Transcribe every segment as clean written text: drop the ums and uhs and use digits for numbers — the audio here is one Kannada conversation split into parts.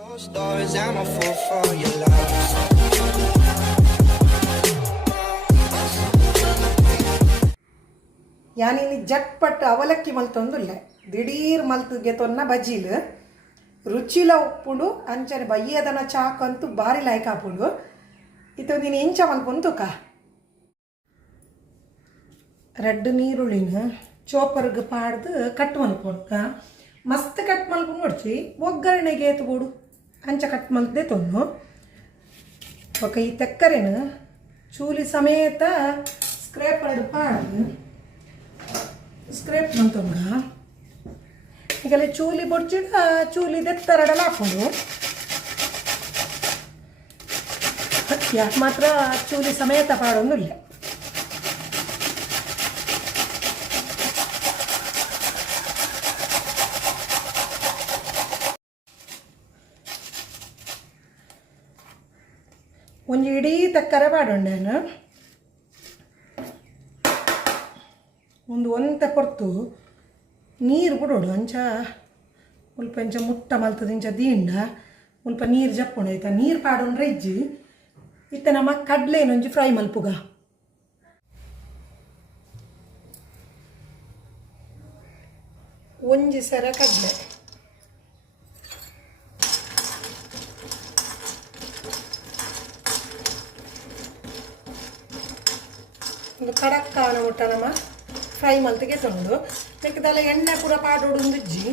Closed doors, I'm a fool for your love. ಯಾನಿಲ್ಲಿ Jatpat ಅವಲಕ್ಕಿ ಮಲ್ತೊಂದುಲ್ಲೆ ದಿಢೀರ್ ಮಲ್ತಿಗೆ ತೊನ್ನ ಬಜ್ಜೀಲು ರುಚಿಲ ಉಪ್ಪುಂಡು ಅಂಚನೆ ಬಯ್ಯದನ ಚಾಕಂತೂ ಭಾರಿ ಲಾಯ್ಕ್ ಹಾಪುಂಡು ಇತ್ತೊಂದಿನ ಇಂಚ ಮಲ್ಪೊಂದು ತುಕ ರೆಡ್ ನೀರುಳ್ಳಿನ ಚೋಪರ್ಗೆ ಪಾಡ್ದು ಕಟ್ ಮಲ್ಪೊಡ್ಕ ಮಸ್ತ್ ಕಟ್ ಮಲ್ಪೊಂಡು ಕೊಡ್ತಿ ಒಗ್ಗರಣೆಗೆ ಎತ್ಬೋಡು ಅಂಚ ಕಟ್ ಮಲ್ತದೆ ತೊಂದು ఒక ಈ ತೆಕ್ಕರೆನ ಚೂಲಿ ಸಮೇತ ಸ್ಕ್ರೇಪ್ ಮಾಡಿ ಪಾಡ್ದು ಸ್ಕ್ರೇಪ್ ಮಂತಂಗ ಈಗಲೇ ಚೂಲಿ ಬೊಡ್ಚಿಡ ಚೂಲಿ ದೆತ್ತರಡಲ್ಲ ಹಾಕೊಂಡು ಯಾಕೆ ಮಾತ್ರ ಚೂಲಿ ಸಮೇತ ಪಾಡೊಂದಿಲ್ಲ ಒಂದು ಇಡೀ ತಕ್ಕರೆ ಪಾಡೊಂಡೇನು ಒಂತೆ ಪೊರ್ತು ನೀರು ಬಿಡೋಡು ಅಂಚ ಮುಲ್ಪ ಇಂಚ ಮುಟ್ಟ ಮಲ್ತದ ಇಂಚ ದೀಂಡ ಮುಲ್ಪ ನೀರು ಜಪ್ಪುಂಡು ಆಯ್ತಾ ನೀರು ಪಾಡೊಂಡ್ರೆ ಇಜ್ಜಿ ಇತ್ತ ನಮ್ಮ ಕಡ್ಲೆನ ಒಂಜಿ ಫ್ರೈ ಮಲ್ಪುಗ ಒಂಜಿ ಸರ ಕಡ್ಲೆ ಒಂದು ಕಡಕ್ ಕಾವನ ಮುಟ್ಟ ನಮ್ಮ ಫ್ರೈ ಮಲ್ತಿಗೆ ತೊಂಡು ಮಿಕ್ಕದಲ್ಲ ಎಣ್ಣೆ ಪೂರ ಪಾಡೋಡು ಉಜ್ಜಿ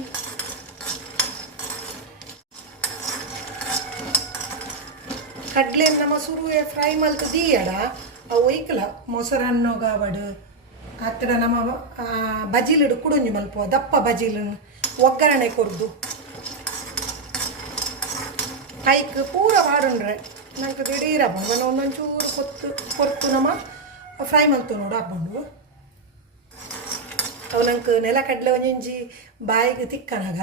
ಕಡ್ಲೆ ನಮ್ಮ ಸುರುವೆ ಫ್ರೈ ಮಲ್ತು ದೀಯಡ ಅವು ಒಯ್ಕಲ ಮೊಸರನ್ನು ಗಾವಡು ಹತ್ತಿರ ನಮ್ಮ ಬಜಿಲಿಡು ಕುಡುಂಜಿ ಮಲ್ಪುವ ದಪ್ಪ ಬಜಿಲು ಒಗ್ಗರಣೆ ಕೊರ್ದು ಕೈಕ್ ಪೂರ ಪಾಡುಂಡ್ರೆ ನಂಗೆ ದಿಢೀರ್ ಹಬ್ಬ ಒಂದೊಂಚೂರು ಕೊತ್ತು ನಮ್ಮ ಫ್ರೈ ಮಲ್ತು ನೋಡು ಹಾಕ್ಕೊಂಡು ಅವು ನಂಗೆ ನೆಲ ಕಡಲೆ ಒಂಜಿ ಬಾಯಿಗೆ ತಿಕ್ಕನಾಗ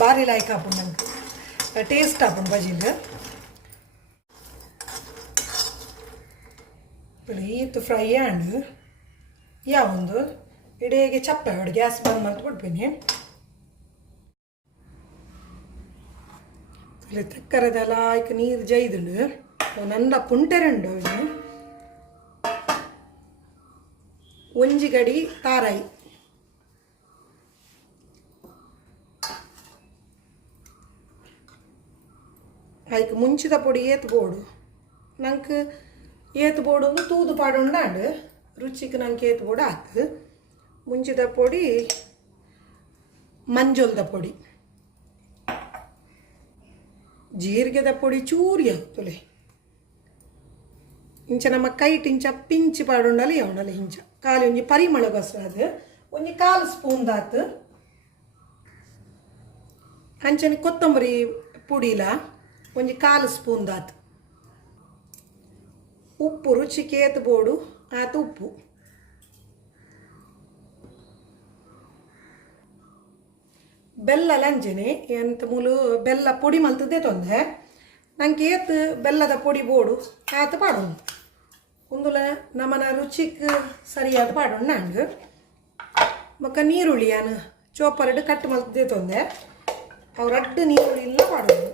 ಭಾರಿ ಲಾಯ್ಕ್ ಹಾಪುಂಡು ನಂಗೆ ಟೇಸ್ಟ್ ಹಾಪುಂಡು ಬಜಿಲು ಈತು ಫ್ರೈ ಆಂಡ್ ಯಾವೊಂದು ಇಡೀಗೆ ಚಪ್ಪೆ ಹೊಡೆ ಗ್ಯಾಸ್ ಬಂದ್ ಮಲ್ತು ಬಿಡ್ತೀನಿ ಇಲ್ಲಿ ತಕ್ಕರದೆಲ್ಲ ಆಯ್ಕೆ ನೀರು ಜೈದುಂಡು ನನ್ನ ಪುಂಟೆರಂಡು ಒಂಜಿ ಗಡಿ ತಾರಾಯಿ ಆಯ್ಕೆ ಮುಂಚಿದ ಪೊಡಿ ಏತ್ಬೋಡು ನಂಗೆ ಏತ್ಬೋಡು ಒಂದು ತೂದು ಪಾಡುಂಡಾಂಡು ರುಚಿಗೆ ನಂಗೆ ಏತ್ಬೋಡು ಹಾಕು ಮುಂಚಿದ ಪೊಡಿ ಮಂಜೊಲ್ದ ಪೊಡಿ ಜೀರಿಗೆದ ಪೊಡಿ ಚೂರಿ ಹಾಕ್ತಲೆ ಇಂಚ ನಮ್ಮ ಕೈಟ್ ಇಂಚ ಪಿಂಚಿ ಪಾಡುಂಡಲ್ಲ ಯಾವಣಲ್ಲ ಇಂಚ ಕಾಲಿ ಒಂಜಿ ಪರಿಮಳಗೋಸ್ಕರ ಅದು ಒಂಜಿ 1/4 ಸ್ಪೂನ್ ದಾತು ಅಂಚನೆ ಕೊತ್ತಂಬರಿ ಪುಡಿಲ ಒಂಜಿ 1/4 ಸ್ಪೂನ್ ದಾತು ಉಪ್ಪು ರುಚಿಗೆ ಏತ್ಬೋಡು ಆತು ಉಪ್ಪು ಬೆಲ್ಲ ಲಂಜನೆ ಎಂತ ಮೂಲು ಬೆಲ್ಲ ಪೊಡಿ ಮಲ್ತದೆ ತೊಂದೆ ನಂಗೆ ಏತು ಬೆಲ್ಲದ ಪೊಡಿ ಬೋಡು ಆತು ಪಾಡೋದು ಒಂದುಲ ನಮ್ಮನ ರುಚಿಗೆ ಸರಿಯಾದ ಪಾಡೋಣ ನಂಗೆ ಮಕ್ಕ ನೀರುಳ್ಳಿಯಾನು ಚೋಪರಡು ಕಟ್ ಮಲ್ತದೆ ತೊಂದೆ ಅವ್ರು ಅಡ್ಡು ನೀರುಳ್ಳಿ ಇಲ್ಲ ಪಾಡೋದು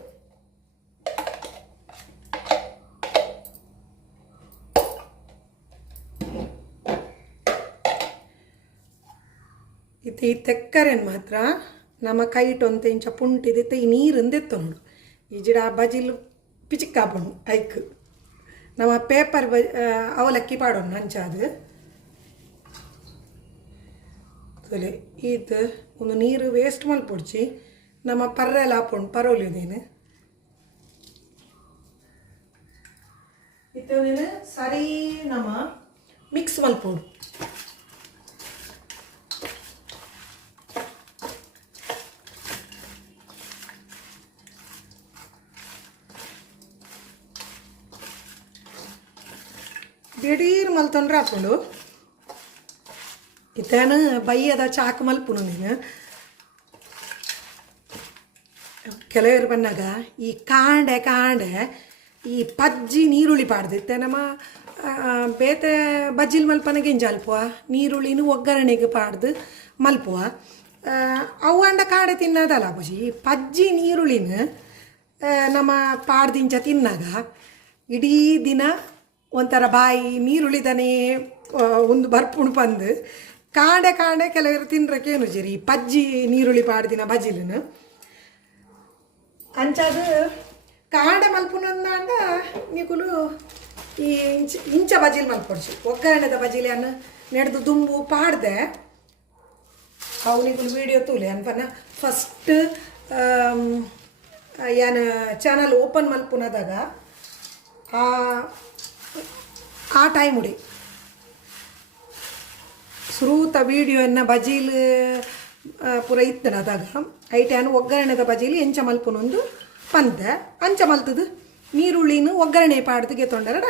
ಇತ್ತು ಈ ತೆಕ್ಕರೇನು ಮಾತ್ರ ನಮ್ಮ ಕೈಟ್ ಒಂತ ಇಂಚ ಪುಂಟಿದಿತ್ತು ಈ ನೀರಿಂದ ಎತ್ತೊಂಡು ಈ ಜಿಡ ಬಜಿಲು ಪಿಚಿಕ್ಕಾಪುಂಡು ಐಕ್ ನಮ್ಮ ಪೇಪರ್ ಅವಲಕ್ಕಿ ಪಾಡೋಣ ಅಂಚಾದು ಸರಿ ಈತು ಒಂದು ನೀರು ವೇಸ್ಟ್ ಮಲ್ಪೊಡ್ಚಿ ನಮ್ಮ ಪರ್ರೆಲ್ಲ ಹಾಪುಂಡು ಪರೋಲಿದೇನು ಇತ್ತು ಸರಿ ನಮ್ಮ ಮಿಕ್ಸ್ ಮಲ್ಪೋಡು ದಿಢೀರ್ ಮಲ್ತೊಂಡ್ರೆ ಹಾಕೊಂಡು ಇತ್ತೇನು ಬಯ್ಯದ ಚಾಕು ಮಲ್ಪುನು ನೀನು ಕೆಲವರು ಬಂದಾಗ ಈ ಕಾಂಡೆ ಈ ಪಜ್ಜಿ ನೀರುಳ್ಳಿ ಪಾಡ್ದಿತ್ತೆ ನಮ್ಮ ಬೇತೆ ಬಜ್ಜಿಲ್ ಮಲ್ಪನ ಗೆಂಜ ಅಲ್ಪುವ ನೀರುಳ್ಳಿನೂ ಒಗ್ಗರಣೆಗೆ ಪಾಡ್ದು ಮಲ್ಪುವ ಅವು ಅಂಡ ಕಾಡೆ ತಿನ್ನೋದಲ್ಲ ಬುಜಿ ಪಜ್ಜಿ ನೀರುಳ್ಳಿನ ನಮ್ಮ ಪಾಡ್ದಿಂಚ ತಿನ್ನಾಗ ಇಡೀ ದಿನ ಒಂಥರ ಬಾಯಿ ನೀರುಳಿದನೇ ಒಂದು ಬರ್ಪುಣ್ ಬಂದು ಕಾಂಡೆ ಕೆಲವರು ತಿನ್ರಕ್ಕೇನು ಜರಿ ಪಜ್ಜಿ ನೀರುಳ್ಳಿ ಪಾಡ್ದಿನ ಬಜಿಲನು ಅಂಚದು ಕಾಂಡೆ ಮಲ್ಪುನಂದ ನಿಕುಲು ಈ ಇಂಚ ಬಜಿಲ್ ಮಲ್ಪೊಡ್ಸಿ ಒಗ್ಗರಣೆದ ಬಜಿಲಿ ಅನ್ನ ನೆಡ್ದು ದುಂಬು ಪಾಡ್ದೆ ಅವನಿಗುಲು ವೀಡಿಯೋ ತೂಲೆ ಅನ್ಪನ ಫಸ್ಟ್ ಏನು ಚಾನಲ್ ಓಪನ್ ಮಲ್ಪುನದಾಗ ಆ ಟೈಮ್ ಉಡಿ ಸುರೂತ ವೀಡಿಯೋನ್ನ ಬಜೀಲ್ ಪೂರ ಇತ್ತನ ಅದಾಗ ಐಟ್ಯಾನು ಒಗ್ಗರಣೆದ ಬಜೀಲಿ ಎಂಚ ಮಲ್ಪುನೊಂದು ಪಂದೆ ಅಂಚ ಮಲ್ತದು ನೀರುಳ್ಳಿನ ಒಗ್ಗರಣೆ ಪಾಡ್ದಿಗೆ ತೊಂಡರಡ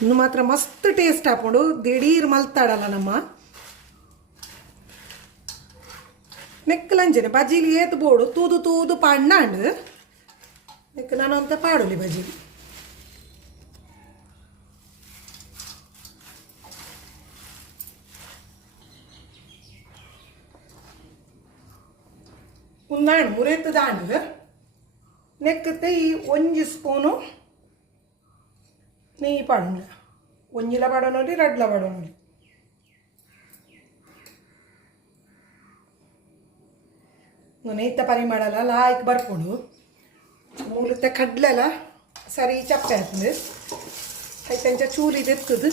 ಇನ್ನು ಮಾತ್ರ ಮಸ್ತ್ ಟೇಸ್ಟ್ ಹಾಕೊಂಡು ದಿಢೀರ್ ಮಲ್ತಾಡಲ್ಲ ನಮ್ಮ ನೆಕ್ಕಲಂಜನೆ ಬಜೀಲಿ ಏತ್ ಬೋಡು ತೂದು ಪಾಡ್ನಾಂಡು ನೆಕ್ ನಾನು ಅಂತ ಪಾಡೋಲಿ ಬಜೀಲಿ ಉಂದಾಂಡು ಮುರೆತ್ತು ದಾಂಡು ನೆಕ್ಕತ್ತೆ ಈ ಒಂಜಿ ಸ್ಪೂನು ನೆಯ್ಯಿ ಪಾಡೋಣ ಒಂಜಿಲ ಪಾಡೋನೋಲಿ ರಡ್ಲ ಪಾಡೋನೋಲಿ ನೆಯ್ತ ಪರಿಮಾಣಲ್ಲ ಲಾಯ್ಕ್ ಬರ್ಕೊಂಡು ಮೂಲത്തെ ಕಡ್ಲೆಲ್ಲ ಸರಿ ಚಪ್ಪೆ ಆಯ್ತದೆ ಆಯ್ತಂಚ ಚೂರಿ ತೆತ್ತದು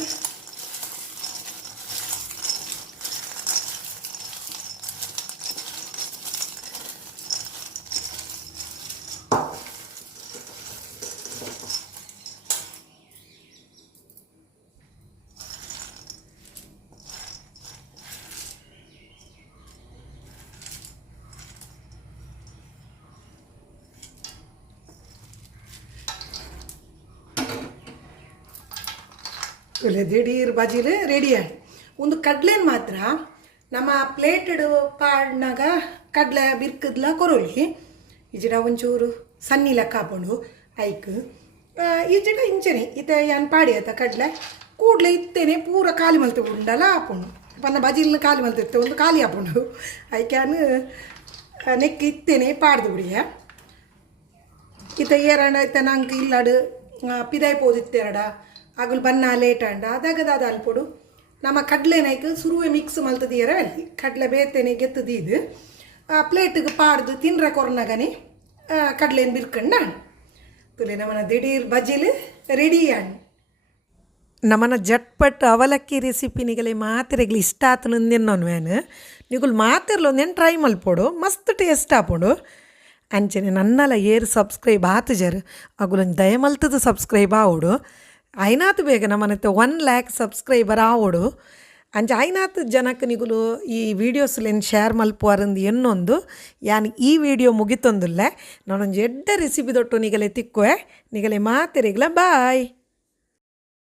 ದಿಢೀರ್ ಬಜಿಲು ರೆಡಿ ಆಗಿ ಒಂದು ಕಡ್ಲೆನ ಮಾತ್ರ ನಮ್ಮ ಪ್ಲೇಟೆಡ್ ಪಾಡ್ನಾಗ ಕಡ್ಲೆ ಬಿರ್ಕದ್ಲ ಕೊರೋಲಿ ಈಜಿಡ ಒಂಚೂರು ಸನ್ನಿ ಲೆಕ್ಕ ಹಾಕೊಂಡು ಐಕ್ ಈಜಿಡ ಇಂಚನೆ ಈತ ಏನು ಪಾಡಿ ಆಯ್ತ ಕಡ್ಲೆ ಕೂಡಲೇ ಇತ್ತೇನೆ ಪೂರ ಖಾಲಿ ಮಲ್ತೆ ಉಂಡಲ್ಲ ಹಾಕೊಂಡು ಪನ್ನ ಬಜಿಲ್ನ ಖಾಲಿ ಮಲ್ತಿರ್ತೆ ಒಂದು ಖಾಲಿ ಹಾಕೊಂಡು ಐಕ್ಯಾನು ನೆಕ್ ಇತ್ತೇನೆ ಪಾಡ್ದು ಬಿಡಿಯ ಈತ ಏರಂಡ ಆಯ್ತ ನಂಗೆ ಇಲ್ಲಾಡು ಪಿದಾಯ್ ಪೋದಿತ್ತೆರಡ ಅಗುಲು ಬನ್ನ ಲೇಟ್ ಅಂಡ ಅದಾಗದಾದ ಅಲ್ಪೊಡು ನಮ್ಮ ಕಡ್ಲೆನೈಕ್ ಸುರುವೆ ಮಿಕ್ಸ್ ಮಲ್ತದಿಯರ ಅಲ್ಲಿ ಕಡ್ಲೆ ಬೇತೇನೆ ಗೆತ್ತದಿದ್ದು ಪ್ಲೇಟಿಗೆ ಪಾಡ್ದು ತಿನ್ರ ಕೊರ್ನಾಗನಿ ಕಡ್ಲೆನ ಬಿರ್ಕಂಡ ತುಲೆ ನಮ್ಮನ ದಿಢೀರ್ ಬಜಿಲು ರೆಡಿ ಅಣ್ಣ ನಮ್ಮನ ಜಟ್ಪಟ್ ಅವಲಕ್ಕಿ ರೆಸಿಪಿ ನಿಗಲೆ ಮಾತಿರೆಗ್ಲಿ ಇಷ್ಟ ಆತು ನಂದೆನ್ನೋನು ವ್ಯಾನ್ ನಿಗುಲು ಮಾತಿರ್ಲೊಂದೇನು ಟ್ರೈ ಮಲ್ಪೊಡು ಮಸ್ತ್ ಟೇಸ್ಟ್ ಆಪೊಡು ಅಂಚನೆ ನನ್ನಲ್ಲ ಏರು ಸಬ್ಸ್ಕ್ರೈಬ್ ಆತು ಜರ್ ಅಗುಲೊಂದು ದಯಮಲ್ತದ ಸಬ್ಸ್ಕ್ರೈಬ್ ಆವೋಡು ಐನಾತು ಬೇಗ ನಮ್ಮನತ್ತೆ 1 lakh ಸಬ್ಸ್ಕ್ರೈಬರ್ ಆವೋಡು ಅಂಚ ಐನಾತು ಜನಕ್ಕೆ ನಿಗುಲು ಈ ವಿಡಿಯೋಸ್ಲೆನ್ ಶೇರ್ ಮಲ್ಪುವರಂದು ಎನ್ನೊಂದು ಯಾನ್ ಈ ವಿಡಿಯೋ ಮುಗಿತೊಂದುಲ್ಲೆ ನಾನೊಂದು ಎಡ್ಡ ರೆಸಿಪಿ ದೊಟ್ಟು ನಿಗಲೆ ತಿಕ್ಕುವೆ ನಿಗಲೆ ಮಾತೆರೆಗ್ಲ ಬಾಯ್.